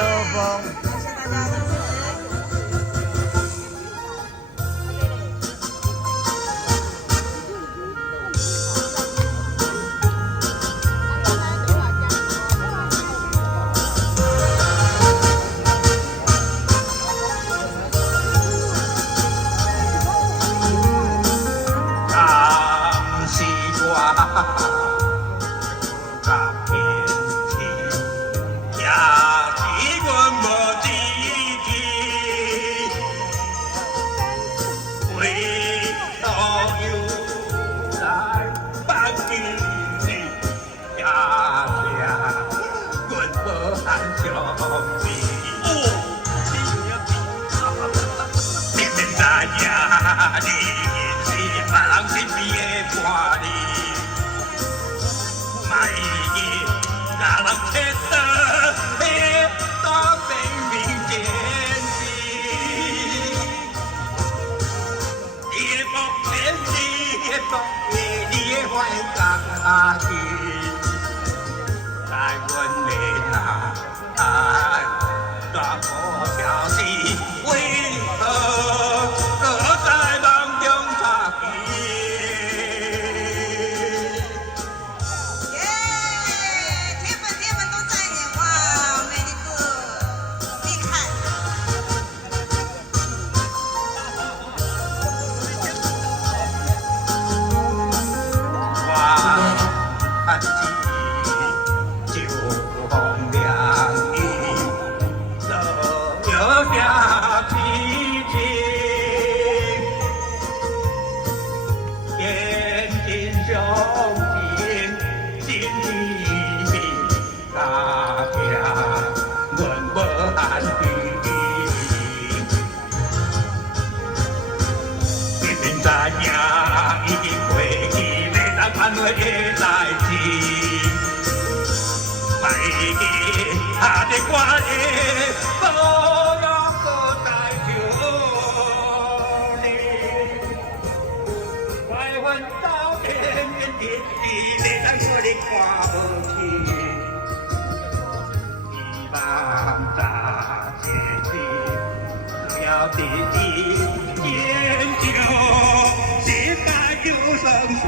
风。感谢大家的支持。当时我甲天天，也是阮无志气，为何又来放弃你？也听阮无限相比。明明知影你是别人身边的伴侣，莫意甲人切得的当明明见识，你的目前你的目的你的坏感去，在阮的那大破条是为何？在梦中擦去。耶！铁粉都在呢，哇，very good，厉害！我看见就风凉意，都有下脾气。天天相见，心意大听，阮无限比。明明知影已经过去，要人安慰的代志，莫记下的我的无路可再救你。快问到天边地地，要人我的看无起，希望早结束，了自己研究，世界就剩下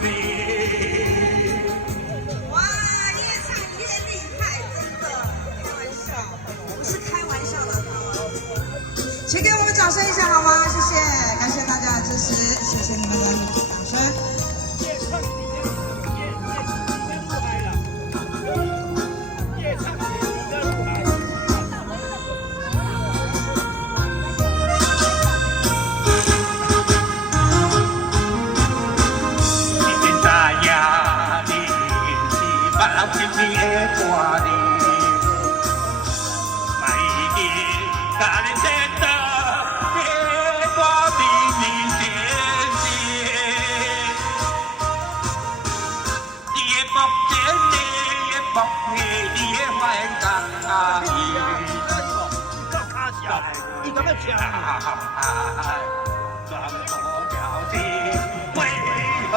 你。哇，越唱越厉害，真的，开玩笑，不是开玩笑的，请给我们掌声一下好吗？谢谢，感谢大家的支持，谢谢你们的掌声。明明知影你是别人身边的伴侣，莫记甲你切得的我明明见识，你的目前你的目的你的坏感意。你怎么讲？装作了解，为何？